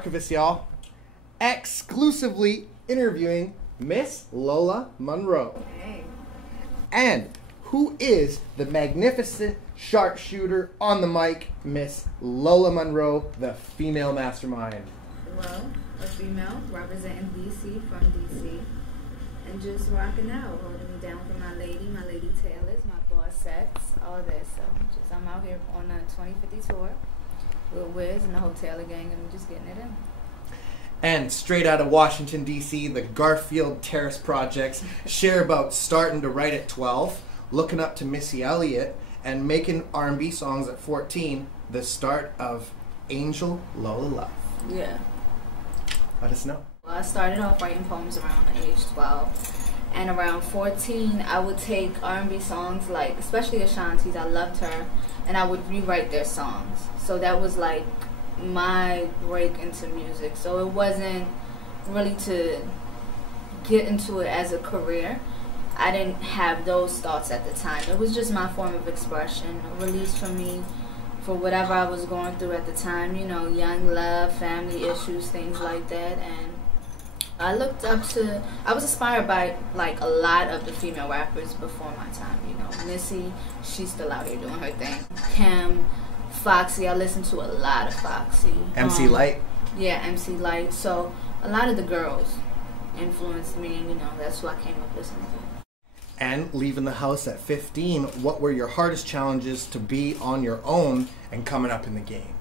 archivist, y'all, exclusively interviewing Miss Lola Monroe. Hey. And who is the magnificent sharpshooter on the mic, Miss Lola Monroe, the female mastermind. Well, a female representing DC from DC, and just rocking out, holding me down for my lady tailors, my boss sets, all this. So just I'm out here on a 2050 tour with Wiz and the Hoteler gang, and we're just getting it in. And straight out of Washington, D.C., the Garfield Terrace Projects share about starting to write at 12, looking up to Missy Elliott, and making R&B songs at 14, the start of Angel Lola Love. Yeah. Let us know. Well, I started off writing poems around age 12, and around 14, I would take R&B songs, like, especially Ashanti's, I loved her, and I would rewrite their songs. So that was like my break into music. So it wasn't really to get into it as a career. I didn't have those thoughts at the time. It was just my form of expression, a release for me for whatever I was going through at the time, you know, young love, family issues, things like that. And I looked up to, I was inspired by like a lot of the female rappers before my time, you know. Missy, she's still out here doing her thing. Kim, Foxy, I listened to a lot of Foxy. MC Light? Yeah, MC Light. So a lot of the girls influenced me, and you know, that's who I came up listening to. And leaving the house at 15, what were your hardest challenges to be on your own and coming up in the game?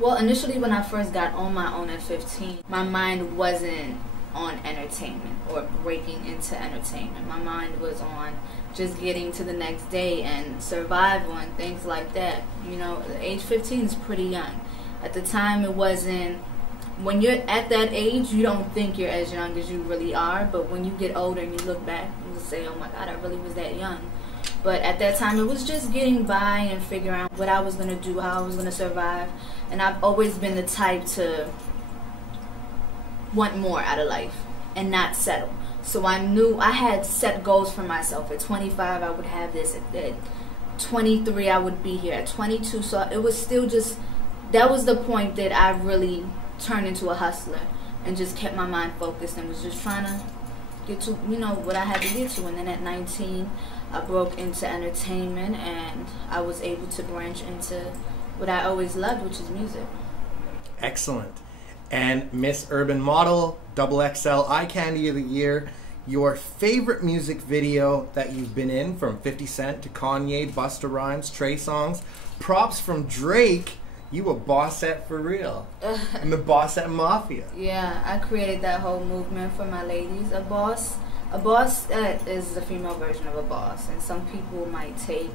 Well, initially when I first got on my own at 15, my mind wasn't on entertainment or breaking into entertainment. My mind was on just getting to the next day and survival and things like that. You know, age 15 is pretty young. At the time, it wasn't. When you're at that age, you don't think you're as young as you really are, but when you get older and you look back, you say, oh my God, I really was that young. But at that time, it was just getting by and figuring out what I was going to do, how I was going to survive. And I've always been the type to want more out of life and not settle. So I knew I had set goals for myself. At 25, I would have this. At 23, I would be here. At 22, so it was still just, that was the point that I really turned into a hustler and just kept my mind focused and was just trying to get to, you know, what I had to get to. And then at 19, I broke into entertainment and I was able to branch into what I always loved, which is music. Excellent. And Miss Urban Model, XXL Eye Candy of the Year, your favorite music video that you've been in, from 50 Cent to Kanye, Busta Rhymes, Trey Songz, props from Drake. You a bossette for real. And the bossette mafia. Yeah, I created that whole movement for my ladies. A boss is the female version of a boss, and some people might take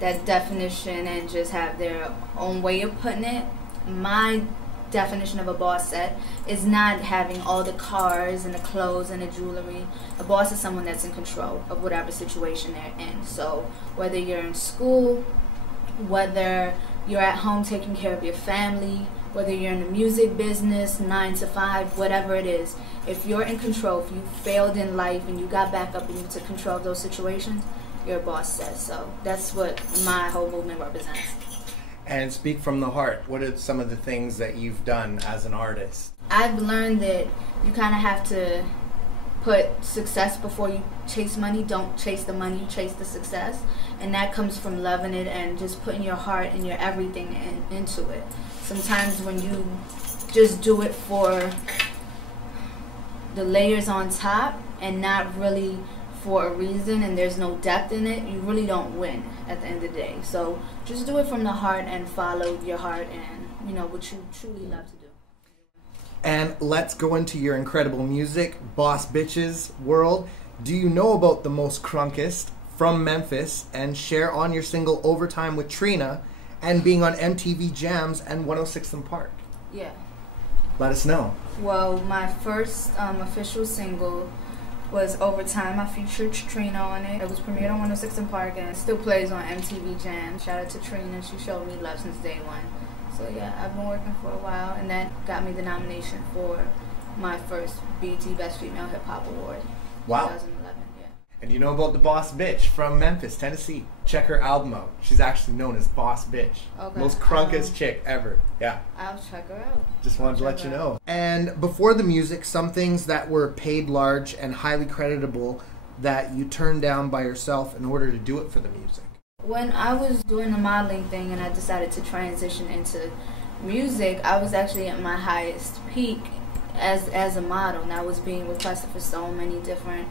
that definition and just have their own way of putting it. My definition of a bossette is not having all the cars and the clothes and the jewelry. A boss is someone that's in control of whatever situation they're in. So whether you're in school, whether you're at home taking care of your family, whether you're in the music business, 9 to 5, whatever it is, if you're in control, if you failed in life and you got back up and you took control of those situations, your boss says. So that's what my whole movement represents. And speak from the heart. What are some of the things that you've done as an artist? I've learned that you kind of have to put success before you chase money. Don't chase the money, chase the success. And that comes from loving it and just putting your heart and your everything into it. Sometimes when you just do it for the layers on top and not really for a reason, and there's no depth in it, you really don't win at the end of the day. So just do it from the heart and follow your heart and, you know, what you truly love to do. And let's go into your incredible music, Boss Bitches world. Do you know about the Most Crunkest from Memphis and share on your single Overtime with Trina and being on MTV Jams and 106th and Park? Yeah. Let us know. Well, my first official single was Overtime. I featured Trina on it. It was premiered on 106th and Park and it still plays on MTV Jam. Shout out to Trina. She showed me love since day one. So yeah, I've been working for a while, and that got me the nomination for my first BET Best Female Hip Hop Award. Wow. 2011, yeah. And you know about the Boss Bitch from Memphis, Tennessee. Check her album out. She's actually known as Boss Bitch. Okay. Most crunkest chick ever. Yeah. I'll check her out. Just wanted to let you know. And before the music, some things that were paid large and highly creditable that you turned down by yourself in order to do it for the music. When I was doing the modeling thing and I decided to transition into music, I was actually at my highest peak as a model, and I was being requested for so many different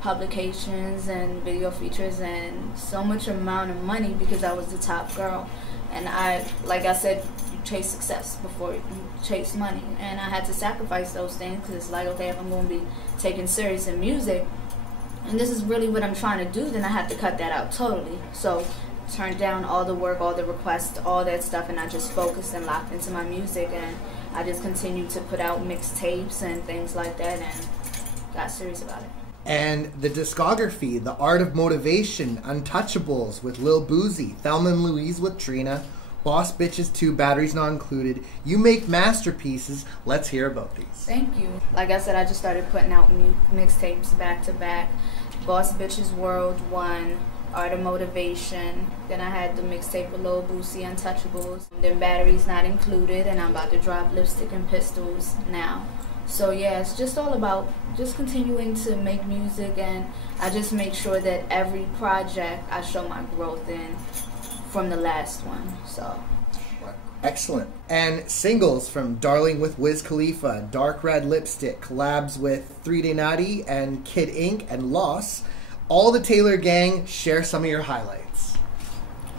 publications and video features and so much amount of money because I was the top girl. And like I said, you chase success before you chase money, and I had to sacrifice those things because it's like, okay, if I'm going to be taken serious in music and this is really what I'm trying to do, then I have to cut that out totally. So turned down all the work, all the requests, all that stuff, and I just focused and locked into my music, and I just continued to put out mixtapes and things like that and got serious about it. And the discography, The Art of Motivation, Untouchables with Lil Boozy, Thelma and Louise with Trina, Boss Bitches 2, Batteries Not Included. You make masterpieces. Let's hear about these. Thank you. Like I said, I just started putting out mixtapes back to back. Boss Bitches World 1, Art of Motivation. Then I had the mixtape with Lil Boozy, Untouchables. Then Batteries Not Included, and I'm about to drop Lipstick and Pistols now. So yeah, it's just all about just continuing to make music, and I just make sure that every project I show my growth in from the last one. So excellent. And singles from Darling with Wiz Khalifa, Dark Red Lipstick, collabs with 3 Day Naughty and Kid Ink and Loss. All the Taylor Gang, share some of your highlights.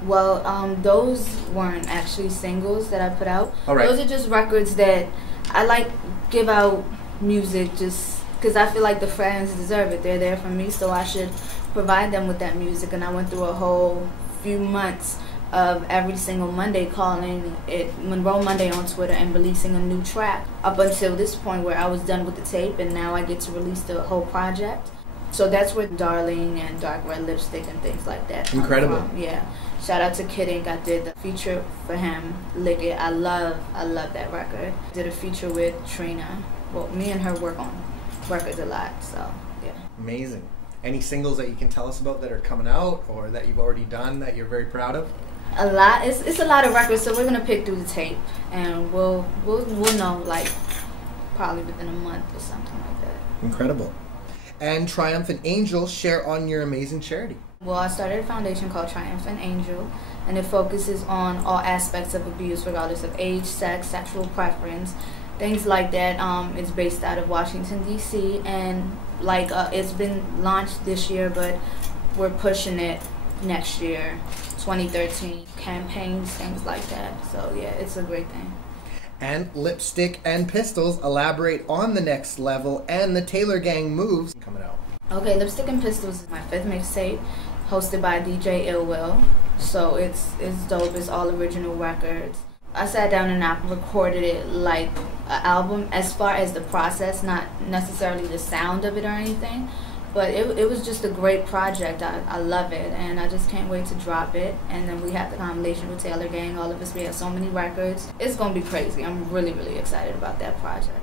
Well, those weren't actually singles that I put out. All right. Those are just records that I like give out music just because I feel like the fans deserve it. They're there for me, so I should provide them with that music. And I went through a whole few months of every single Monday calling it Monroe Monday on Twitter and releasing a new track up until this point where I was done with the tape, and now I get to release the whole project. So that's where Darling and Dark Red Lipstick and things like that come Incredible. from. Yeah. Shout out to Kid Ink. I did the feature for him, Lick It. I love that record. Did a feature with Trina. Well, me and her work on records a lot, so yeah. Amazing. Any singles that you can tell us about that are coming out or that you've already done that you're very proud of? A lot. It's a lot of records, so we're gonna pick through the tape, and we'll know like probably within a month or something like that. Incredible. And Triumphant Angel, share on your amazing charity. Well, I started a foundation called Triumphant Angel, and it focuses on all aspects of abuse, regardless of age, sex, sexual preference, things like that. It's based out of Washington, D.C., and like it's been launched this year, but we're pushing it next year, 2013, campaigns, things like that. So yeah, it's a great thing. And Lipstick and Pistols, elaborate on the next level and the Taylor Gang moves coming out. Okay, Lipstick and Pistols is my 5th mixtape, hosted by DJ Illwill. So it's dope. It's all original records. I sat down and I recorded it like an album as far as the process, not necessarily the sound of it or anything. But it was just a great project. I love it, and I just can't wait to drop it. And then we have the combination with Taylor Gang. All of us, we have so many records. It's going to be crazy. I'm really, really excited about that project.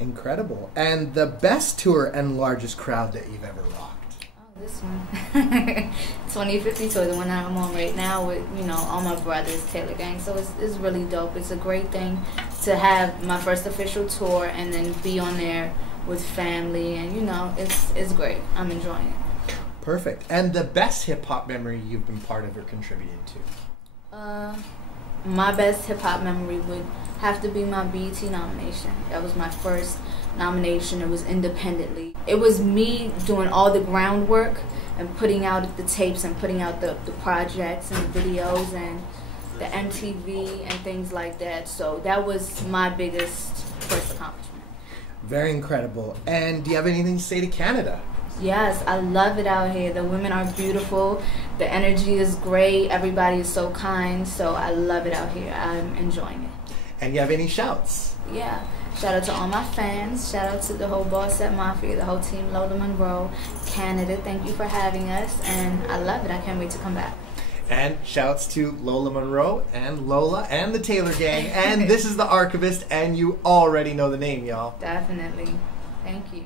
Incredible. And the best tour and largest crowd that you've ever rocked? Oh, this one. 2050 tour, the one I'm on right now with, all my brothers, Taylor Gang. So it's really dope. It's a great thing to have my first official tour and then be on there with family, and it's great. I'm enjoying it. Perfect. And the best hip-hop memory you've been part of or contributed to? My best hip-hop memory would have to be my BET nomination. That was my first nomination. It was independently. It was me doing all the groundwork and putting out the tapes and putting out the projects and the videos and the MTV and things like that. So that was my biggest first accomplishment. Very incredible. And do you have anything to say to Canada? Yes, I love it out here. The women are beautiful. The energy is great. Everybody is so kind. So I love it out here. I'm enjoying it. And you have any shouts? Yeah. Shout out to all my fans. Shout out to the whole Boss Set Mafia, the whole team, Lola Monroe, Canada. Thank you for having us. And I love it. I can't wait to come back. And shouts to Lola Monroe and Lola and the Taylor Gang. And this is The Archivist, and you already know the name, y'all. Definitely. Thank you.